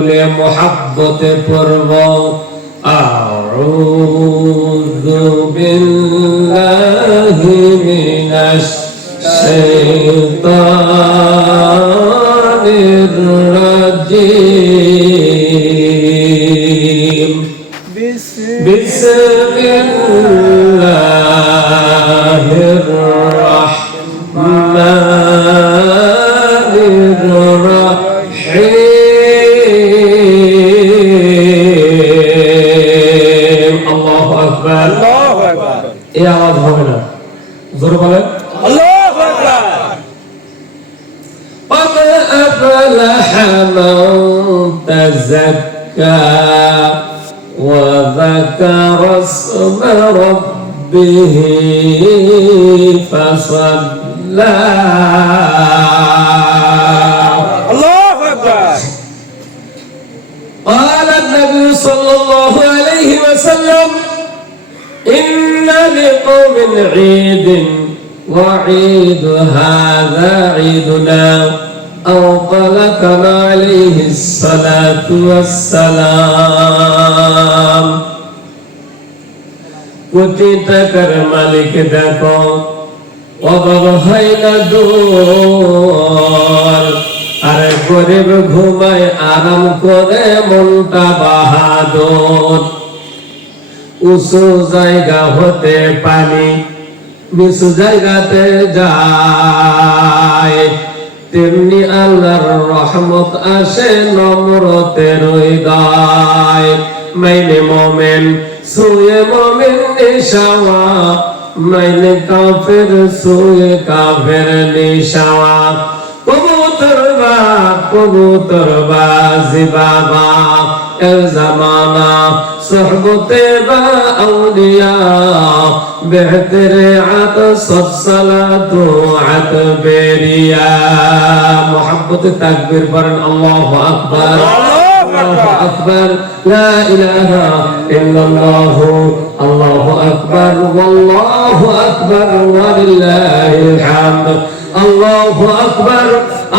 খুলে মোহাব্বতে পড়ব। বিল্লাহি মিনাশ শাইতানির ربه فصلى الله أكبر قال النبي صلى الله عليه وسلم إن لقوم عيد وعيد هذا عيدنا أو كما عليه الصلاة والسلام. কোটি টাকার মালিক দেখো অভাব হয় না আরে গরিব ঘুমায় আরাম করে মনটা বাহাদুর। উঁচু জায়গা হতে পানি নিচু জায়গাতে যায় তেমনি আল্লাহর রহমত আসে নম্রতের হৃদয় মাইনে মোমেন সুয়ে মোমিন নিশাওয়া মাইলে কাফের সুয়ে কাফের নিশাওয়া কবুতর বা কবুতর বাজি বাবা এর জামানা সোহবতে বা আউলিয়া বেহতর আত সবসালাতু আত বেরিয়া মহব্বতে তাকবীর পড়েন আল্লাহু আকবার আল্লাহু আকবার লা ইলাহা إلا الله الله أكبر والله أكبر ولله الحمد الله أكبر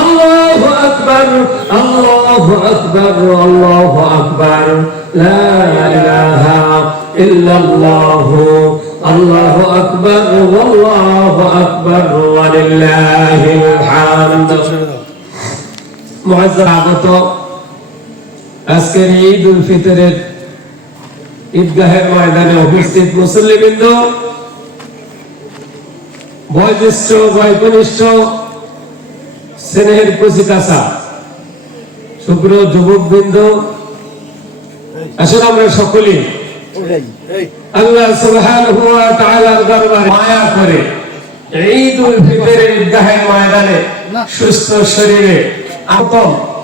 الله أكبر الله أكبر الله أكبر لا إله إلا الله الله أكبر والله أكبر ولله الحمد معزز আগত আজকের ঈদ উল ফিতরের ঈদগাহের ময়দানে উপস্থিত মুসল্লিবৃন্দ। বয়োজ্যেষ্ঠ, বয়কনিষ্ঠ, স্নেহের কচিকাছা সুপ্রিয় যুবক বৃন্দ আসলে আমরা সকলেই আল্লাহ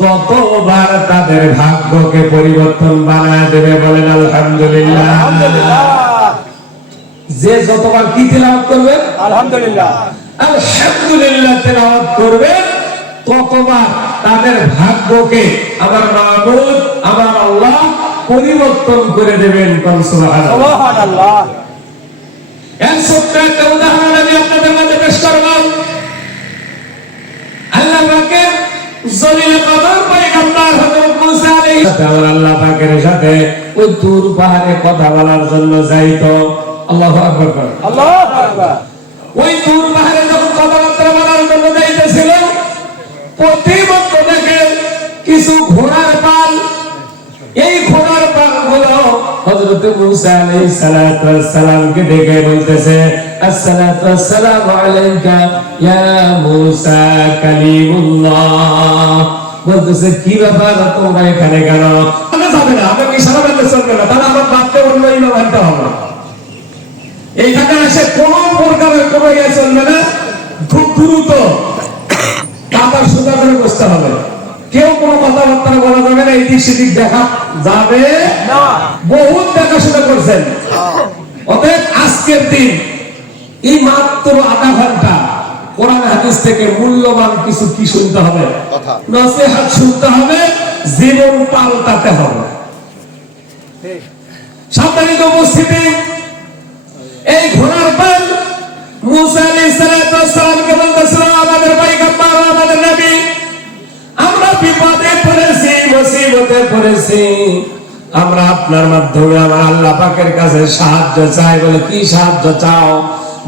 ততবার তাদের ভাগ্যকে পরিবর্তন বানায় দেবে বলেন আলহামদুলিল্লাহ। যে যতবার কি তেলাওয়াত করবেন? আলহামদুলিল্লাহ। আলহামদুলিল্লাহ তেলাওয়াত করবেন ততবার তাদের ভাগ্যকে আমার মাহবুব আমার আল্লাহ পরিবর্তন করে দেবেন কোন সুবহানাল্লাহ। সুবহানাল্লাহ। উদাহরণ আমি আপনাদের মাঝে পেশ করব আল্লাহ পাকের জলিল কদর পয়গম্বর হযরত মুসা আলাইহিস সালাম। আল্লাহ পাকের সাথে ওই দূর পাহাড়ে কথা বলার জন্য যাইতো। আল্লাহু আকবার আল্লাহু আকবার। ওই দূর পাহাড়ে যখন কথাবার্তা বলার জন্য যাইতেছিল প্রতিমত দেখে কিছু ঘোড়ার পাল। এই ঘোড়ার পালগুলো হযরত মুসা আলাইহিস সালামকে দেখে বলতেছে আসসালাতু ওয়াস সালামু আলাইকা ইয়া মুসা কালিমুল্লাহ। বলতেছে কি ব্যাপার? তোমরা এখানে কেন? আমরা যাবে না আমাকে সারা বেলা চলবে না? তাহলে আমার বাপকে অন্য ইমাম আনতে হবে। এইখানে এসে কোন প্রকারের কোন ইয়ে চলবে না। খুব দ্রুত কাতার সোজা করে বসতে হবে। কেউ কোনো কথাবার্তা বলা যাবে না এদিক সেদিক দেখা যাবে। না। বহুত দেখাশোনা করছেন। অতএব আজকের দিন এই মাত্র আধা ঘণ্টা কোরআন হাদিস থেকে মূল্যবান কিছু কি শুনতে হবে। শুনতে হবে জীবন পাল্টাতে হবে। উপস্থিতি এই ঘোড়ার পাল মুসা আলাইহিস সালাতু বলতেছিল আমাদের পয়গম্বর আমাদের নবী আমরা বিপদে পড়েছি মুসিবতে পড়েছি। আমরা আপনার মাধ্যমে আমার আল্লাহ পাকের কাছে সাহায্য চাই বলে কি সাহায্য চাও?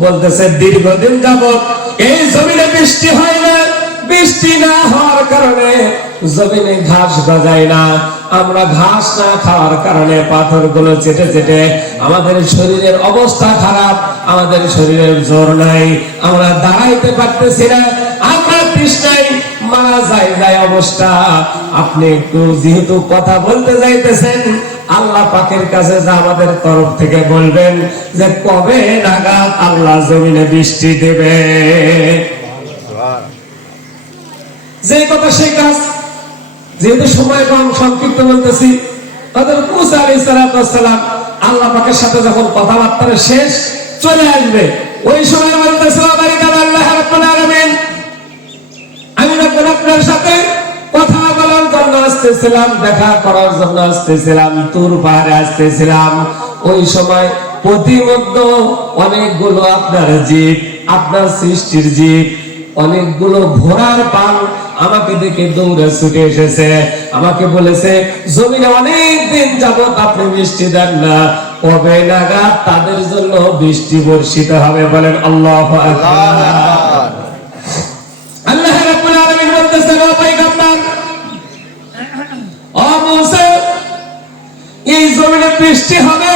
বলতেছে, দীর্ঘদিন যাবত এই জমিনে বৃষ্টি হয় না। বৃষ্টি না হওয়ার কারণে জমিনে ঘাস গজায় না। আমরা ঘাস না খাওয়ার কারণে পাথরগুলো চেটে চেটে আমাদের শরীরের অবস্থা খারাপ, আমাদের শরীরের জোর নাই। আমরা দাঁড়াইতে পারতেছি না, আমরা তৃষ্ণায় মারা যায় যায় অবস্থা। আপনি একটু যেহেতু কথা বলতে যাইতেছেন আল্লাহ পাকের কাছে আমাদের তরফ থেকে বলবেন যে কবে নাগাদ আল্লাহ জমিনে বৃষ্টি দেবে? যে কথা সেই কাজ। যেহেতু সময় কম, সংক্ষিপ্ত বলতেছি। তাদের মুসা সালাম আল্লাহ পাকের সাথে যখন কথাবার্তা শেষ চলে আসবে, ওই সময় বলতেছিল আল্লাহ আমি যখন আপনার সাথে কথা বলার আসতেছিলাম দেখা করার জন্য আসতেছিলাম তুর পাহাড়ে আসতেছিলাম। ওই সময় প্রতিমধ্য অনেকগুলো আপনার জীব আপনার সৃষ্টির জীব অনেকগুলো ঘোড়ার পাল আমাকে দেখে দৌড়ে ছুটে এসেছে। আমাকে বলেছে জমিনে অনেক দিন যাবত আপনি বৃষ্টি দেন না। কবে নাগাদ তাদের জন্য বৃষ্টি বর্ষিত হবে? বলেন আল্লাহ আল্লাহ রাব্বুল আলামিন বলতেছেন ও পয়গম্বর জমিনে বৃষ্টি হবে,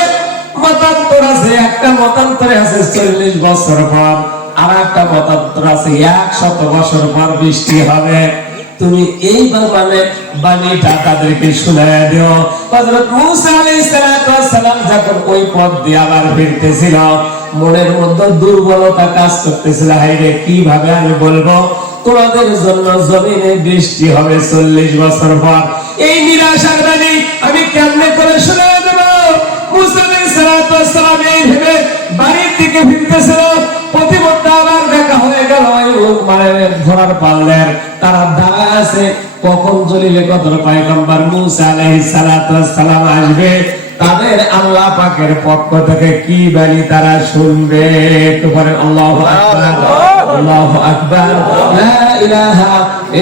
মতান্তর আছে, একটা মতান্তরে আছে চল্লিশ বছর পর, আর একটা মতান্তর আছে একশত বছর পর বৃষ্টি হবে। তুমি এই মানে বাণীটা তাদেরকে শুনাইয়া দিও। হযরত মূসা আলাইহিস সালাম যখন ওই পথ দিয়ে আবার ফিরতেছিল, মনের মধ্যে দুর্বলতা কাজ করতেছিল হাইরে কীভাবে আমি বলব? তোমাদের জন্য জমিনে বৃষ্টি হবে চল্লিশ বছর পর। এই নিরাশার বাণী আমি কেমনে করে শুনে দেব? মুসা আলাইহিস সালাতু এই ভেবে বাড়ির দিকে ফিরতেছিল। তারা কখন তাদের আল্লাহ পাকের পক্ষ থেকে কি তারা শুনবে? একটু পরে আল্লাহু আকবার, লা ইলাহা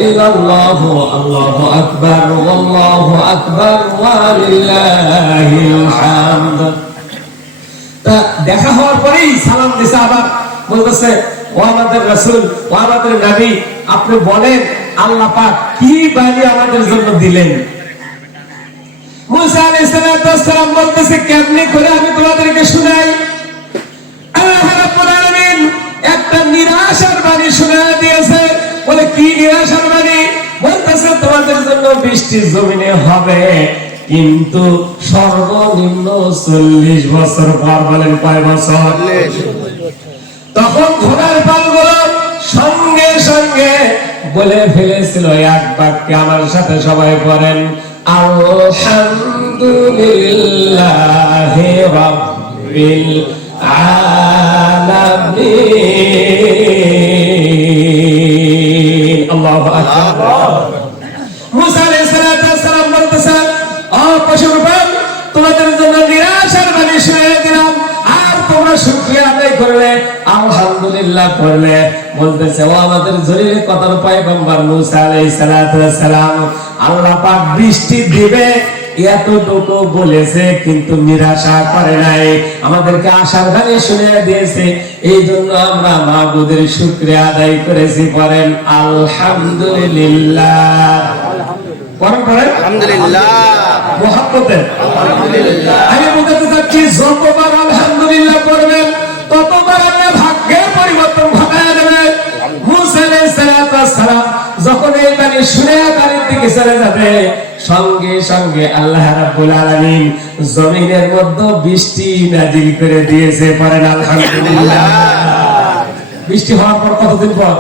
ইল্লাল্লাহু, আল্লাহু আকবার, ওয়াল্লাহু আকবার, ওয়া লিল্লাহিল হামদ দেখা হওয়ার পরেই সালাম দিছে আবার, বলতেছে, ও আমাদের রাসূল, ও আমাদের নবী, আপনি বলেন, আল্লাহ পাক কি বাণী আমাদের জন্য দিলেন? মুসা আলাইহিস সালাম বলতেছে, কেমনি করে আমি তোমাদেরকে শুনাই? আল্লাহ একটা নিরাশার বাণী শোনা দিয়েছে। বলে, কি নিরাশার বাণী? বলতেছে, তোমাদের জন্য বৃষ্টি জমিনে হবে, কিন্তু সর্বনিম্ন চল্লিশ বছর পর বলেন কয় বছর? তখন ঘোড়ার পালগুলো সঙ্গে সঙ্গে বলে ফেলেছিল, এক বাক্যে আমার সাথে সবাই পড়েন, আলহামদুলিল্লাহ রাব্বিল আলামিন। আল্লাহু আকবার। মুসা করলে, আলহামদুলিল্লাহ করলে। বলতেছে, ও আমাদের জলিলের কথার পয়গম্বর মুসা আলাইহিস সালাম পাক বৃষ্টি দিবে এতটুকু বলেছে কিন্তু নিরাশা করে নাই। আমাদেরকে আশার বাণী শুনিয়ে দিয়েছে। এই জন্য আমরা মাহবুদের শুক্রিয়া আদায় করেছি পড়েন আলহামদুলিল্লাহ। পড়েন পড়েন আলহামদুলিল্লাহ। মহাব্বতের। আমি বলতে চাচ্ছি যতবার আলহামদুলিল্লাহ করবেন ততবার আপনার ভাগ্যের পরিবর্তন ঘটায় দেবে মুসা আলাইহিস সালাম যখন এই বাণী শুনে বাড়ির দিকে চলে যাবে সঙ্গে সঙ্গে আল্লাহ রাব্বুল আলামিন জমিনের মধ্যে বৃষ্টি নাজিল করে দিয়েছে, পড়েন আলহামদুলিল্লাহ। বৃষ্টি হওয়ার পর কতদিন পর?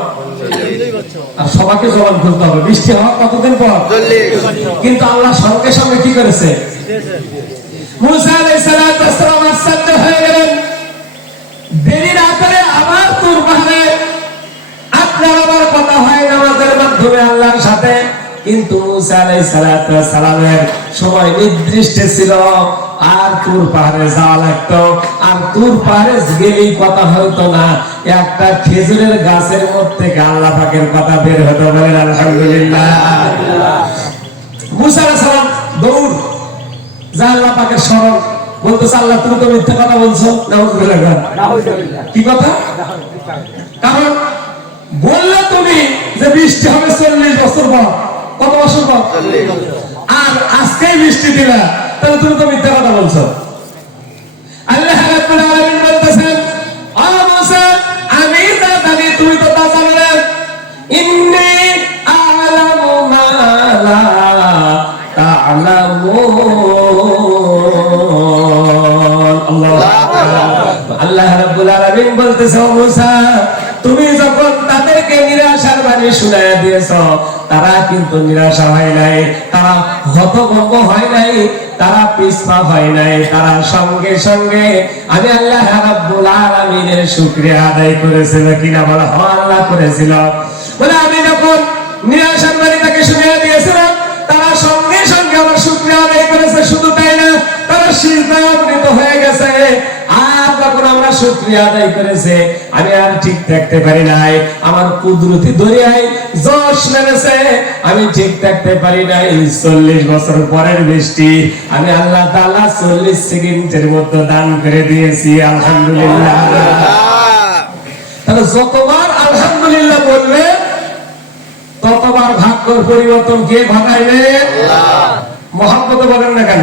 আর সবাইকে জবান খুলতে হবে, বৃষ্টি হওয়ার কতদিন পর? কিন্তু আল্লাহ সঙ্গে সঙ্গে কি করেছে? মুসা আলাইহিস সালাম হয়ে গেলেন। দেরি না করে আবার আপনার আবার কথা হয় নামাজের মাধ্যমে আল্লাহর সাথে। কিন্তু মুসা আলাইহিস সালাতু সালামের সময় নির্দিষ্ট ছিল। আর তুর পাহাড়ে যাওয়া লাগতো। আর তুর পাহাড়ে গেলেই কথা হতো না। একটা খেজুরের গাছের মধ্যে থেকে আল্লাহ পাকের কথা বের হতো বলেন আলহামদুলিল্লাহ। মুসা আলাইহিস সালাম দৌড়। যা আল্লাহ পাকের স্মরণ। বলতেছে আল্লাহ তুমি তো মিথ্যা কথা বলছো। কি কথা? কারণ বললে তুমি যে বৃষ্টি হবে চল্লিশ বছর পর। কত বছর পর আর আজকেই বৃষ্টি দিলা, তাহলে তুমি তো মিথ্যা কথা বলছো। আল্লাহ বলতেছেন আমি তা জানি, তুমি তো তা জানো ইন্নী আ'লামু মা আল্লাহু আল্লাহ রাব্বুল আলামিন বলতেছে মুসা তুমি যখন তাদেরকে নিরাশার বাণী শুনাইয়া দিয়েছ। তারা কিন্তু নিরাশা হয় নাই, তারা হতভম্ব হয় নাই, তারা পিছপা হয় নাই, তারা সঙ্গে সঙ্গে আমি আল্লাহ রাব্বুল শুকরিয়া আদায় করেছিল কিনা বলা? হ, আল্লাহ করেছিল। বলে আমি যখন নিরাশার বাণী তাকে দিয়েছিলাম, তারা সঙ্গে সঙ্গে আমার শুকরিয়া আদায় করেছে, শুধু তাই না, তারা সিজদায় অবনীত হয়ে গেছে আর যখন আমরা শুকরিয়া আদায় করেছে। আমি আর ঠিক থাকতে পারি নাই। আমার কুদরতি দরিয়ায় জশ মেরেছে আমি ঠিক থাকতে পারি নাই চল্লিশ বছর পরের বৃষ্টি। আমি আল্লাহ তাআলা চল্লিশ সেকেন্ডের মধ্যে দান করে দিয়েছি আলহামদুলিল্লাহ। তাহলে যতবার আলহামদুলিল্লাহ বলবে ততবার ভাগ্যর পরিবর্তন কে ঘটাইবে মহাব্বত বলেন না কেন?